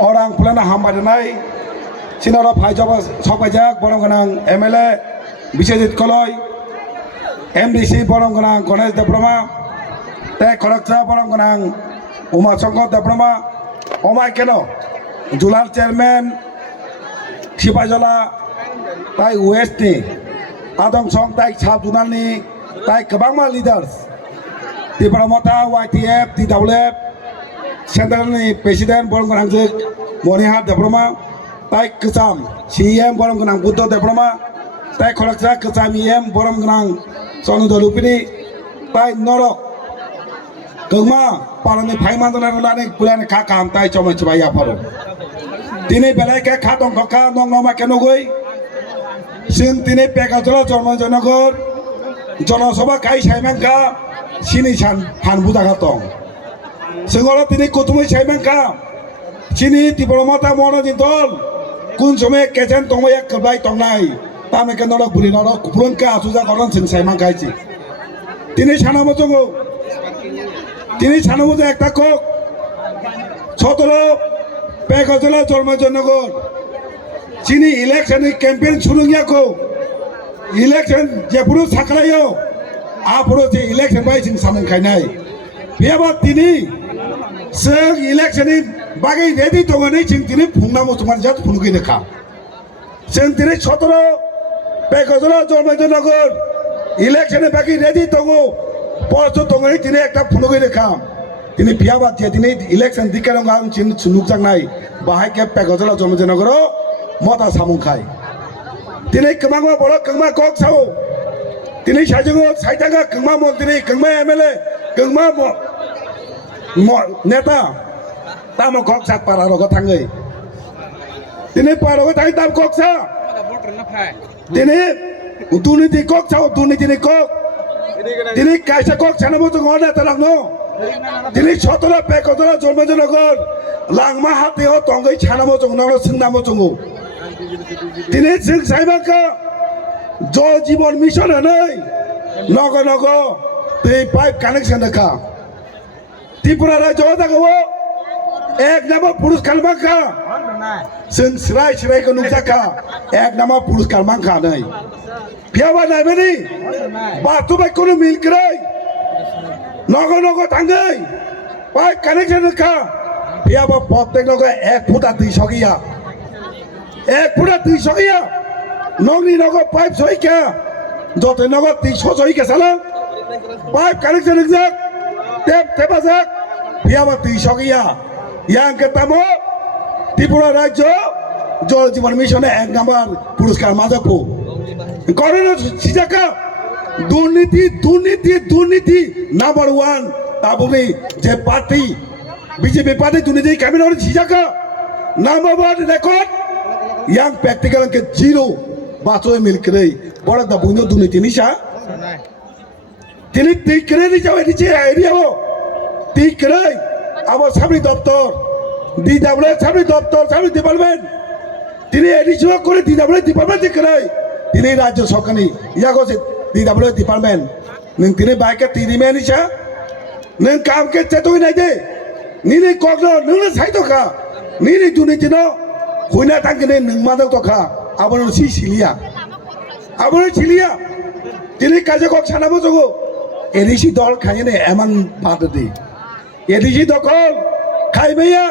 orang pelana hambar nai sinara phai jaba sokajak borong ganang MLA Biswajit Koloi MDC borong ganang Ganesh Debroma te Koraksa borong ganang Uma Shankar Debroma omai keno Jular chairman Sipajala tai West ni Adong Song tai Sab Dunal ni tai kebangma leaders di Pramota YTF di Dawlep Central ni Presiden borong ganang jek Monihat Debroma tai kesam CM borong ganang Buddha Debroma tai Koraksa kesam EM borong ganang Sonu Dalupini tai Norok Kengma palani phaiman dona rulani pulani kha kam tai choma chbaya paro tini belai ke kha dong kha nong noma kenogoi sin tini pekajolo jormajonogor jonosabha kai saimangka sini san phan budaga tong singora tini kutumai saimangka sini diplomata mono dintol kun some kechen tongmaya kebai tongnai tame ke norok buri norok kupurunka asuja koron sin saimangka ji tini sanamo jongo তিনি ছানার মধ্যে একটা Coke 17 পেগজলা জন্মজনগর চিনি ইলেকশনের campaign শুরু গিয়াকো election যে পুরো সাকলাইও আপরো যে ইলেকশন বাই সিং সামন খাইনাই বেবা তিনি সং ইলেকশনের বাগै রেডি দঙাनै সিং তিনি ফুংনামো তোমার জাত ফুনুগै দেখা সং তিনি 17 পেগজলা জন্মজনগর ইলেকশনের বাগै রেডি দঙো পরশু দঙাनै তিনি একটা ফুনুগै দেখা তিনি বিয়াবাদ যে তিনি ইলেকশন দিকারং আং চিন নুকজাংনাই বাহাই কে পেগজলা জন্মজনগর মতা সামুং খাই তিনি কমাংমা বড় কংমা কক সাও তিনি সাইজং সাইতাঙ্গা কংমা মন্ত্রী কংমা এমএলএ কংমা নেতা তামো কক সাক পারা রগ থাঙ্গै তিনি পারগ থাই তাম কক সা তিনি দুর্নীতি কক সাও দুর্নীতিনি কক তিনি কাইসা কক ছানাবো তো গনে তালাংনো তিনি 17 পেগজলা জন্মজনগর langma hati ho tongai ছানাবো জং নরো সিংনামো জংও তিনি সিং সাইবাকা জল জীবন মিশন নাই নগ নগ दै পাইপ কানেকশন দেখা ত্রিপুরা রাজ্য দাগো এক নাম পুরস্কার মাখা সিং সিরাই সিরাই কো নুকজাকা এক নাম পুরস্কার মাখা নাই বিয়াবা নাইবেনি বাতুবাই কোন মিল করাই নগ নগ থাঙ্গै পাইপ কানেকশন দেখা বিয়াবা প্রত্যেক নগ 1 ফুটা 200 গিয়া 1 ফুটা 200 গিয়া নগনি নগ পাইপ সইকা যত নগ 300 সইকা সালা পাইপ কানেকশন যাক টেপ টেপা যাক বিয়াবা 200 গিয়া ইয়াং কেতামো ত্রিপুরা রাজ্য জল জীবন মিশনে 1 নাম্বার পুরস্কার মাজাকো করোনা সিজাকা দুর্নীতি দুর্নীতি দুর্নীতি নাম্বার 1 তাবুনি যে পার্টি বিজেপি পার্টি দুর্নীতি ক্যাবিনেট সিজাকা number 1 record yang practical ke zero baso mil krei bora da buno dunniti nisha tini tikrei ni jawe diche area ho tikrei abo sabri doftor DW sabri doftor sabri department tini edition kore DW department tikrei tini rajyo sokani yago se DW department ning tini baike tini me nisha ning kam ke chetoi nai de nini kokno ning sai to ka nini dunniti no Huina tangkene nengmadau toka, abon si silia, tini kaje kok sanabo jogo, edisi dol kayane emang padadi, edisi dokol, kaibeya,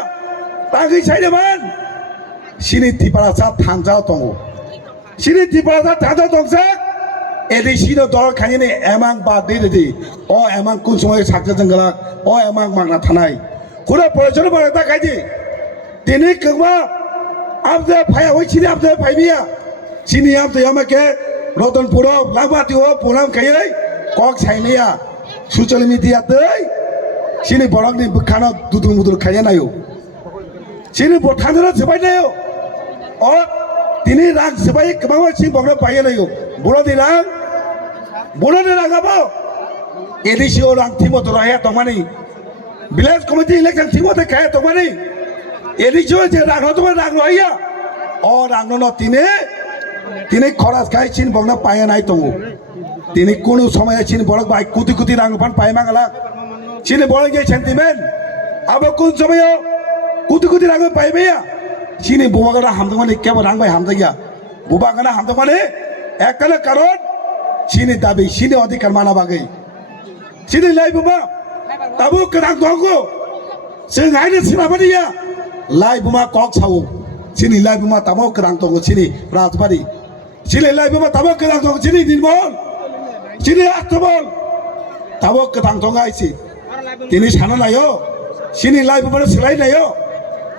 tangi saya man, sini tiparasa tangjau tongo, sini tiparasa tangjau tongsak, edisi dol kayane emang padadi, oh emang kunsumai sakja jenggalak, oh emang magna tanai, kuda polisi berada kaji, tini kegma आपसे भाई वही चीज़ आपसे भाई भी है चीनी आपसे यहाँ में क्या रोटनपुर लाभार्थी हो पुनः कहीं नहीं कॉक चाहिए या सोशल मीडिया तो चीनी बड़क नहीं खाना दूध मुद्र खाया नहीं हो चीनी बोठांदरा सेवाई नहीं हो और तिनी राग सेवाई कमावा चीनी बगड़ा पाया नहीं हो बोलो दे राग अब एडिसी और राग थी मत रहा तो मानी विलेज कमेटी इलेक्शन थी मत खाया तो मानी এদিকে যে রাখলো তোমার রাখলো আইয়া ও রাখলো না তিনি খরচ খাই চিন বগনা পায় নাই তো তিনি কোন সময় চিন বড় ভাই কুতি কুতি রাখলো পান পায় মাগলা চিনি বড় গিয়ে সেন্টিমেন্ট আবার কোন সময় কুটি রাখবে পাইবে চিনি বোবা গানা হামতে মানে কেবল রাংবাই হামতে গিয়া বোবা গানা হামতে মানে এককালে কারণ চিনি দাবি চিনি অধিকার মানা বাগै চিনি লাই বোবা তাবো কেরাং দंगो जों आइनो सिनाबादिया लाई बुमा कक सावो चिनी लाई बुमा ताबो केरां दंगो चिनी राजबाड़ी चिनी लाई बुमा ताबो केरां दंगो चिनी दिनबल चिनी आष्टबल ताबो केरां दंगो आइसि तिनी साना लायो चिनी लाई बुमा सोलाय लायो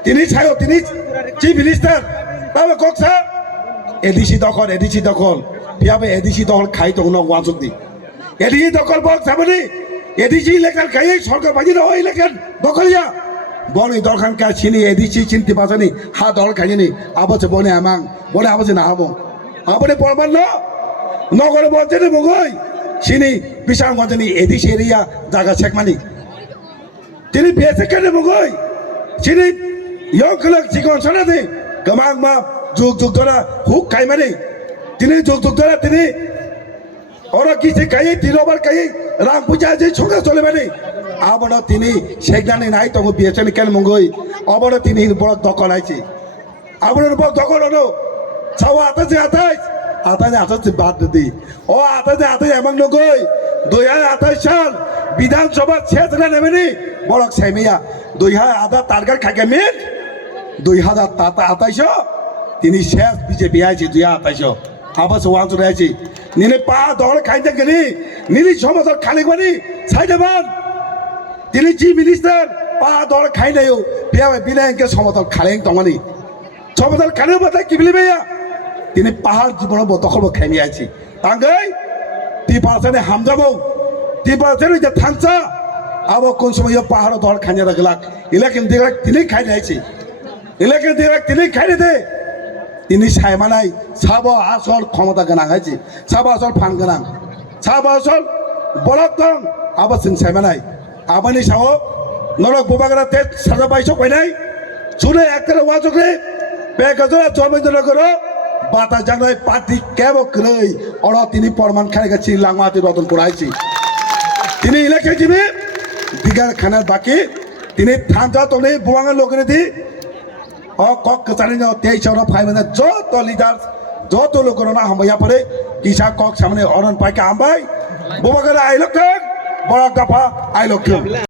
तिनी सायो तिनी चिफ मिनिस्टार ताबो ककसा एडिसि दखल पियाबे एडिसि दखल खाइ दङ वाजोगदि एडिसि दखल बक साबनि एडिसि इलेक्शन खाइ सरकार बायदि न इलेक्शन दखलिया बने दरखान का चिनी एडिसि चिन्ति बाजनि हा दल खाइनि आबोसे बने आमां बने आबोसे ना हाबो आबोने परमान न नगरे बजेने मगै चिनी बिसांगजनि एडिसि एरिया जागा सेकमानि तिनी बेसेकेने मगै चिनी यंकलक जिगन सनादि गमां मा जुग दरा हुक खाइमानि तिनी जुग दरा तिनी और किसी कहीं तीनों बार कहीं राम पूजा जी छोड़ा चले बने आबड़ा तिनी शेखदानी नाई तो बिएचएन केन मंगोई आबड़ा तिनी बड़ा दखल आइছি आबड़ा बड़ा दखल हलो छावा आता से बात दी ओ आता एमन नगोई 2028 साल विधानसभा क्षेत्र नेमेनी बड़क सेमिया 2000 टार्गेट खाके मिट 2028 तिनी शेष बीजेपी आइছি 2028 आबास वांचो आइছি निने पा दल खाइते गनी निनी समाजर खालेगबानी साइदेबान तिनी चिफ मिनिस्टार पा दल खाइनायो पियाबे बिनायके समाजर खालें दंगानी समाजर खाने बता कि बिलिबेया तिनी पाहाड़ जीवन दखल खाइनि आइছি तांगै 3% हामजाबो 3% जे थांचा आबो कोन समय पाहाड़ दल खाइने रगलाक इलेक्शन देगलाक तिनी खाइनि आइছি इलेक्शन देगलाक तिनी खाइने दे তিনি সাইমানাই সাব আসল ক্ষমতা গোনাं আইছি সাব আসল ফান গোনাं সাব আসল বলদ দं আবার जों সাইমানাই আবানি সাও নরক বুবাগরা তে সাজা পাইছো কইনাই শুনে একরে ওয়াজকে বেগজরা জমিদরা করো বাতা জানাই পার্টি কেব কই অর তিনি প্রমাণ খাই গেছি লাংমাতি রতন পড়াইছি তিনি ইলেকশন জিবি দিগার খানার বাকি তিনি থানজা তলে বুয়াঙ্গা লোকরে দি कक कचानी तेईस फाइव जो तो लीडर जो तो लोग हम पड़े किसा कक सामने अरन पाइक हम बोबा आई लोग बड़ा दफा आई लोग